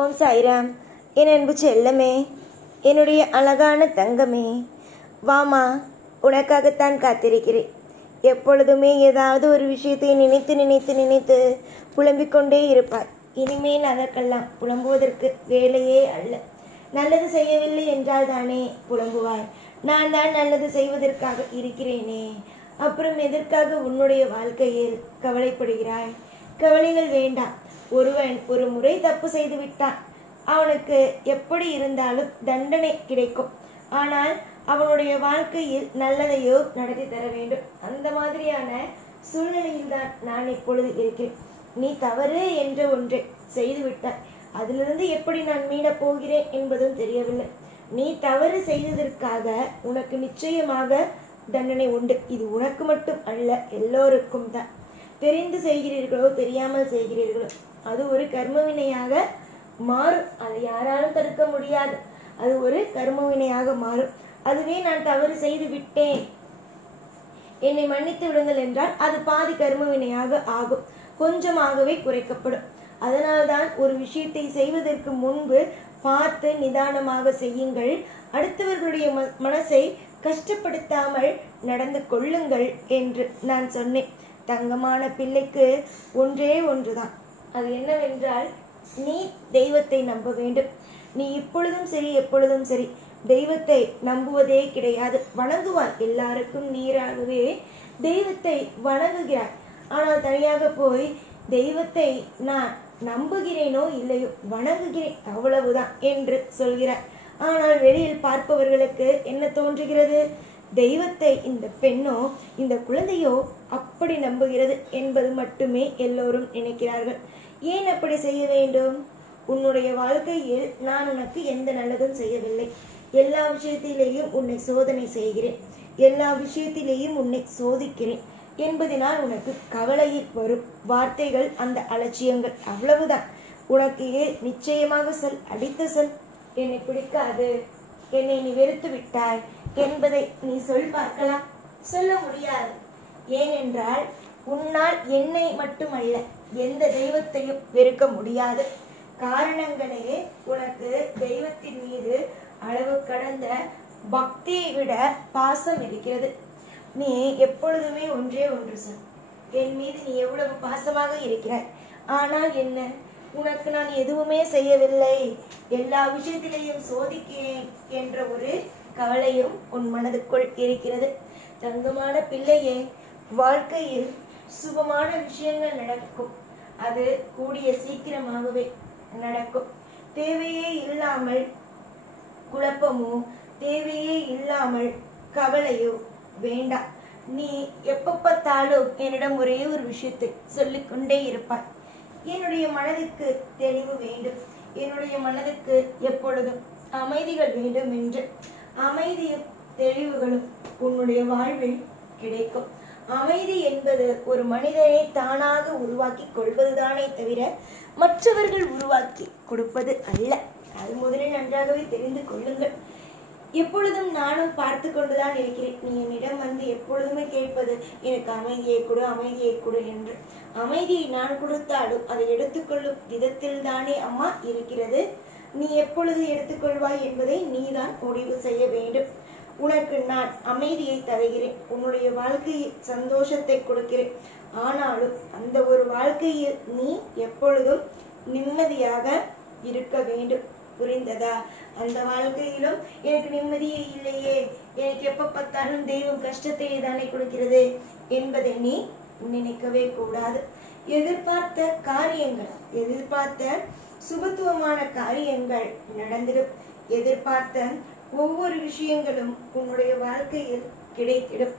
ஓம் சாய்ராம். என் அன்பு செல்லமே, என்னுடைய அழகான தங்கமே, வாமா, உனக்காகத்தான் காத்திருக்கிறேன். எப்பொழுதுமே ஏதாவது ஒரு விஷயத்தை நினைத்து நினைத்து நினைத்து புலம்பிக் கொண்டே இருப்பார். இனிமேல் அதற்கெல்லாம் புலம்புவதற்கு வேலையே அல்ல. நல்லது செய்யவில்லை என்றால் தானே புலம்புவாய். நான் தான் நல்லது செய்வதற்காக இருக்கிறேனே, அப்புறம் எதற்காக உன்னுடைய வாழ்க்கையில் கவலைப்படுகிறாய்? கவலைகள் வேண்டாம். ஒருவன் ஒரு முறை தப்பு செய்து விட்டான். அவனுக்கு எப்படி இருந்தாலும் தண்டனை கிடைக்கும். ஆனால் அவனுடைய வாழ்க்கையில் நல்லதையோ நடத்தி தர வேண்டும். அந்த மாதிரியான சூழ்நிலையில் தான் நான் இப்பொழுது இருக்கிறேன். நீ தவறு என்ற ஒன்றை செய்துவிட்டாய். அதிலிருந்து எப்படி நான் மீளப் போகிறேன் என்பதும் தெரியவில்லை. நீ தவறு செய்ததற்காக உனக்கு நிச்சயமாக தண்டனை உண்டு. இது உனக்கு மட்டும் அல்ல, எல்லோருக்கும் தான். தெரிந்து செய்கிறீர்களோ தெரியாமல் செய்கிறீர்களோ, அது ஒரு கர்மவினையாக மாறும். அதை யாராலும் தடுக்க முடியாது. அது ஒரு கர்மவினையாக மாறும். அதுவே நான் தவறு செய்து விட்டேன், என்னை மன்னித்து விடுங்கள் என்றால் அது பாதி கர்மவினையாக ஆகும். கொஞ்சமாகவே குறைக்கப்படும். அதனால்தான் ஒரு விஷயத்தை செய்வதற்கு முன்பு பார்த்து நிதானமாக செய்யுங்கள். அடுத்தவர்களுடைய மனசை கஷ்டப்படுத்தாமல் நடந்து கொள்ளுங்கள் என்று நான் சொன்னேன். தங்கமான பிள்ளைக்கு ஒன்றே ஒன்றுதான். அது என்னவென்றால், நீ தெய்வத்தை நம்ப வேண்டும். நீ இப்பொழுதும் சரி எப்பொழுதும் சரி தெய்வத்தை நம்புவதே கிடையாது. வணங்குவார், எல்லாருக்கும் நீராகவே தெய்வத்தை வணங்குகிறார். ஆனால் தனியாக போய் தெய்வத்தை நான் நம்புகிறேனோ இல்லையோ வணங்குகிறேன், அவ்வளவுதான் என்று சொல்கிறார். ஆனால் வெளியில் பார்ப்பவர்களுக்கு என்ன தோன்றுகிறது? தெய்வத்தை இந்த பெண்ணோ இந்த குழந்தையோ அப்படி நம்புகிறது என்பது மட்டுமே எல்லோரும் நினைக்கிறார்கள். ஏன் அப்படி செய்ய வேண்டும்? உன்னுடைய வாழ்க்கையில் நான் உனக்கு எந்த நல்லதும் செய்யவில்லை. எல்லா விஷயத்திலேயும் உன்னை சோதனை செய்கிறேன், எல்லா விஷயத்திலேயும் உன்னை சோதிக்கிறேன் என்பதனால் உனக்கு கவலையில் வரும் வார்த்தைகள் அந்த அலட்சியங்கள், அவ்வளவுதான். உனக்கு நிச்சயமாக சொல், அடித்து சொல், என்னை பிடிக்காது, என்னை நீ வெறுத்து விட்டாய் என்பதை நீ சொல் பார்க்கலாம். சொல்ல முடியாது. ஏனென்றால் உன்னால் என்னை மட்டுமல்ல எந்த தெய்வத்தையும் வெறுக்க முடியாது. காரணங்களே, உனக்கு தெய்வத்தின் மீது அளவு கடந்த பக்தியை விட பாசம் இருக்கிறது. நீ எப்பொழுதுமே ஒன்றே ஒன்று சொல், என் மீது நீ எவ்வளவு பாசமாக இருக்கிறாய். ஆனால் என்ன, உனக்கு நான் எதுவுமே செய்யவில்லை, எல்லா விஷயத்திலேயும் சோதிக்கிறேன் என்ற ஒரு கவலையும் உன் மனதுக்குள் இருக்கிறது. தங்கமான பிள்ளையே, வாழ்க்கையில் சுபமான விஷயங்கள் நடக்கும். அது கூடிய சீக்கிரமாகவே நடக்கும். தேவையே இல்லாமல் குழப்பமோ, தேவையே இல்லாமல் கவலையோ வேண்டாம். நீ எப்ப பார்த்தாலும் என்னிடம் ஒரே ஒரு விஷயத்தை சொல்லிக்கொண்டே இருப்பாய். என்னுடைய மனதுக்கு தெளிவு வேண்டும், என்னுடைய மனதுக்கு எப்பொழுதும் அமைதிகள் வேண்டும் என்று. அமைதியும் தெளிவுகளும் உன்னுடைய வாழ்வில் கிடைக்கும். அமைதி என்பது ஒரு மனிதனை தானாக உருவாக்கி கொள்வதுதானே தவிர மற்றவர்கள் உருவாக்கி கொடுப்பது அல்ல. அது முதலில் நன்றாகவே தெரிந்து கொள்ளுங்கள். எப்பொழுதும் நானும் பார்த்து கொண்டுதான் இருக்கிறேன். நீ என்னிடம் வந்து எப்பொழுதுமே கேட்பது, எனக்கு அமைதியை கொடு, அமைதியை கொடு என்று. அமைதியை நான் கொடுத்தாலும் அதை எடுத்துக்கொள்ளும் விதத்தில் தானே அம்மா இருக்கிறது. நீ எப்பொழுது எடுத்துக்கொள்வாய் என்பதை நீதான் முடிவு செய்ய வேண்டும். உனக்கு நான் அமைதியை தருகிறேன், உன்னுடைய வாழ்க்கையில் சந்தோஷத்தை கொடுக்கிறேன். ஆனாலும் அந்த ஒரு வாழ்க்கையில் நீ எப்பொழுதும் நிம்மதியாக இருக்க வேண்டும். புரிந்ததா? அந்த வாழ்க்கையிலும் எனக்கு நிம்மதியே இல்லையே, எனக்கு எப்ப பார்த்தாலும் தெய்வம் கஷ்டத்தை தானே கொடுக்கிறது என்பதை நீ நினைக்கவே கூடாது. எதிர்பார்த்த காரியங்கள், எதிர்பார்த்த சுபத்துவமான காரியங்கள் நடந்திடும். எதிர்பார்த்த ஒவ்வொரு விஷயங்களும் உன்னுடைய வாழ்க்கையில் கிடைத்திடும்.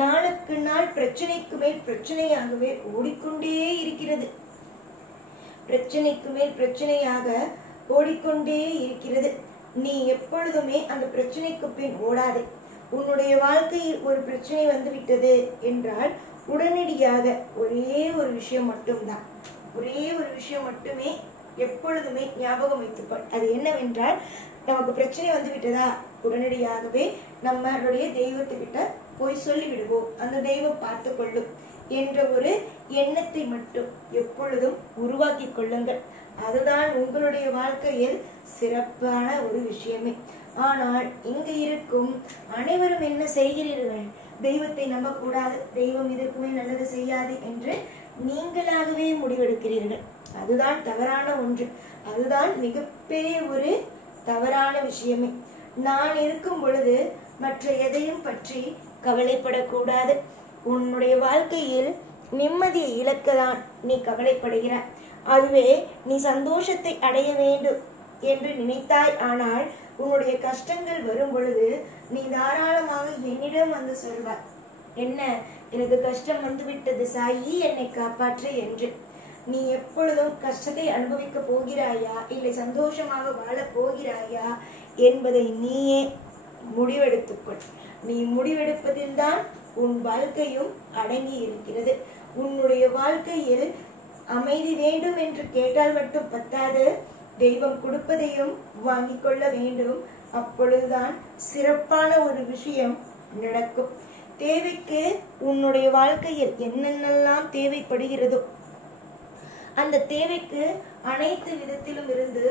நாளுக்கு நாள் பிரச்சனைக்கு மேல் பிரச்சனையாகவே ஓடிக்கொண்டே இருக்கிறது. பிரச்சனைக்கு மேல் பிரச்சனையாக ஓடிக்கொண்டே இருக்கிறது. நீ எப்பொழுதுமே அந்த பிரச்சனைக்கு பின் ஓடாதே. உன்னுடைய வாழ்க்கையில் ஒரு பிரச்சனை வந்து விட்டது என்றால் உடனடியாக ஒரே ஒரு விஷயம் மட்டும்தான், ஒரே ஒரு விஷயம் மட்டுமே எப்பொழுதுமே ஞாபகம் வைத்துக்கொள். அது என்னவென்றால், நமக்கு பிரச்சனை வந்து விட்டதா, உடனடியாகவே நம்மளுடைய தெய்வத்துக்கிட்ட போய் சொல்லிவிடுவோம், அந்த தெய்வம் பார்த்து கொள்ளும் என்ற ஒரு எண்ணத்தை மட்டும் எப்பொழுதும் உருவாக்கி கொள்ளுங்கள். அதுதான் உங்களுடைய வாழ்க்கையில் சிறப்பான ஒரு விஷயமே. ஆனால் இங்கு இருக்கும் அனைவரும் என்ன செய்கிறீர்கள்? தெய்வத்தை நம்பக்கூடாது, தெய்வம் இதற்குமே நல்லது செய்யாது என்று நீங்களாகவே முடிவெடுக்கிறீர்கள். அதுதான் தவறான ஒன்று. அதுதான் மிகப்பெரிய ஒரு தவறான விஷயமே. நான் இருக்கும் பொழுது மற்ற எதையும் பற்றி கவலைப்படக்கூடாது. உன்னுடைய வாழ்க்கையில் நிம்மதியை இழக்கதான் நீ கவலைப்படுகிறாய். அதுவே நீ சந்தோஷத்தை அடைய வேண்டும் என்று நினைத்தாய். ஆனால் உன்னுடைய கஷ்டங்கள் வரும் பொழுது நீ தாராளமாக என்னிடம் வந்து சொல்வாய், என்ன எனக்கு கஷ்டம் வந்து விட்டது சாயி, என்னை காப்பாற்று என்று. நீ எப்பொழுதும் கஷ்டத்தை அனுபவிக்க போகிறாயா இல்லை சந்தோஷமாக வாழ போகிறாயா என்பதை நீயே முடிவெடுத்துக்கொள். நீ முடிவெடுப்பதில் தான் உன் வாழ்க்கையும் அடங்கி இருக்கிறது. உன்னுடைய வாழ்க்கையில் அமைதி வேண்டும் என்று கேட்டால் மட்டும் பத்தாது, தெய்வம் கொடுப்பதையும் வாங்கிக் கொள்ள வேண்டும். அப்பொழுதுதான் சிறப்பான ஒரு விஷயம் நடக்கும். தேவைக்கு உன்னுடைய வாழ்க்கையில் என்னென்னலாம் தேவைப்படுகிறதோ அந்த தேவைக்கு அனைத்து விதத்திலும் இருந்து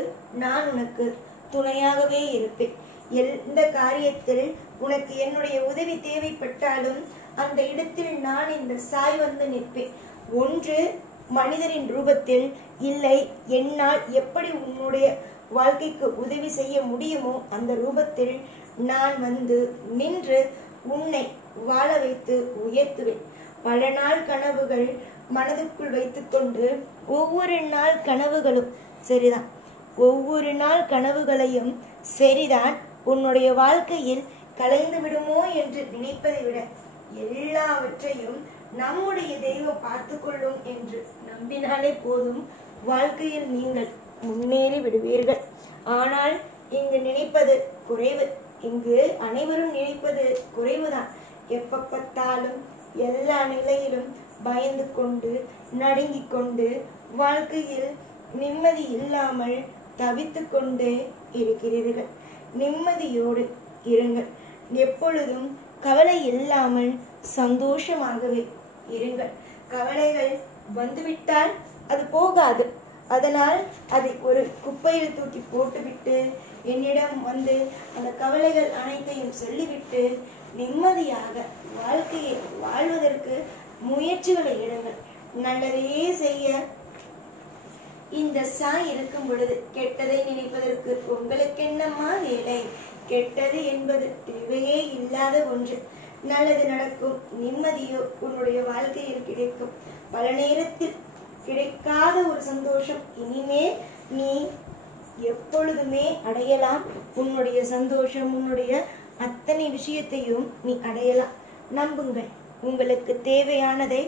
நான் உனக்கு துணையாகவே இருப்பேன். எந்த காரியத்தில் உனக்கு என்னுடைய உதவி தேவைப்பட்டாலும் அந்த இடத்தில் நான் இந்த சாய் வந்து நிற்பேன். ஒன்று மனிதரின் ரூபத்தில், இல்லை என்னால் எப்படி உன்னுடைய வாழ்க்கைக்கு உதவி செய்ய முடியுமோ அந்த ரூபத்தில் நான் வந்து நின்று உன்னை வாழ வைத்து உயர்த்துவேன். பல நாள் கனவுகள் மனதுக்குள் வைத்துக்கொண்டு ஒவ்வொரு நாள் கனவுகளும் சரிதான், ஒவ்வொரு நாள் கனவுகளையும் சரிதான் உன்னுடைய வாழ்க்கையில் கலைந்து விடுமோ என்று நினைப்பதை விட எல்லாவற்றையும் நம்முடைய தெய்வம் பார்த்து கொள்ளும் என்று நம்பினாலே போதும், வாழ்க்கையில் நீங்கள் முன்னேறி விடுவீர்கள். ஆனால் இங்கு நினைப்பது குறைவு. இங்கு அனைவரும் நினைப்பது குறைவுதான். எப்ப பார்த்தாலும் எல்லா நிலையிலும் பயந்து கொண்டு நடுங்கிக் கொண்டு வாழ்க்கையில் நிம்மதி இல்லாமல் தவித்து கொண்டே இருக்கிறீர்கள். நிம்மதியோடு இருங்கள். எப்பொழுதும் கவலை இல்லாமல் சந்தோஷமாகவே இருங்கள். கவலைகள் வந்துவிட்டால் அது போகாது. அதனால் அதை ஒரு குப்பையில் தூக்கி போட்டுவிட்டு என்னிடம் வந்து அந்த கவலைகள் அனைத்தையும் சொல்லிவிட்டு நிம்மதியாக வாழ்க்கையை வாழ்வதற்கு முயற்சிகளை எடுங்கள். நல்லதையே செய்ய இந்த சாய் இருக்கும் பொழுது கெட்டதை நினைப்பதற்கு உங்களுக்கு என்னம்மா வேலை? கெட்டது என்பது தேவையே இல்லாத ஒன்று. நல்லது நடக்கும், நிம்மதியோ உன்னுடைய வாழ்க்கையில் கிடைக்கும். பல நேரத்தில் கிடைக்காத ஒரு சந்தோஷம் இனிமேல் நீ எப்பொழுதுமே அடையலாம். உன்னுடைய சந்தோஷம், உன்னுடைய அத்தனை விஷயத்தையும் நீ அடையலாம். நம்புங்கள், உங்களுக்கு தேவையானதை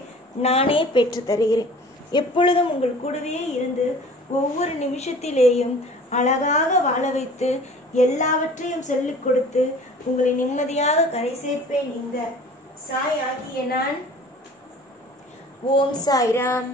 நானே பெற்று தருகிறேன். எப்பொழுதும் உங்கள் கூடவே இருந்து ஒவ்வொரு நிமிஷத்திலேயும் அழகாக வாழ வைத்து எல்லாவற்றையும் சொல்லிக் கொடுத்து உங்களை நிம்மதியாக கரை சேர்ப்பேன். இந்த சாய் ஆகிய நான். ஓம் சாய்ராம்.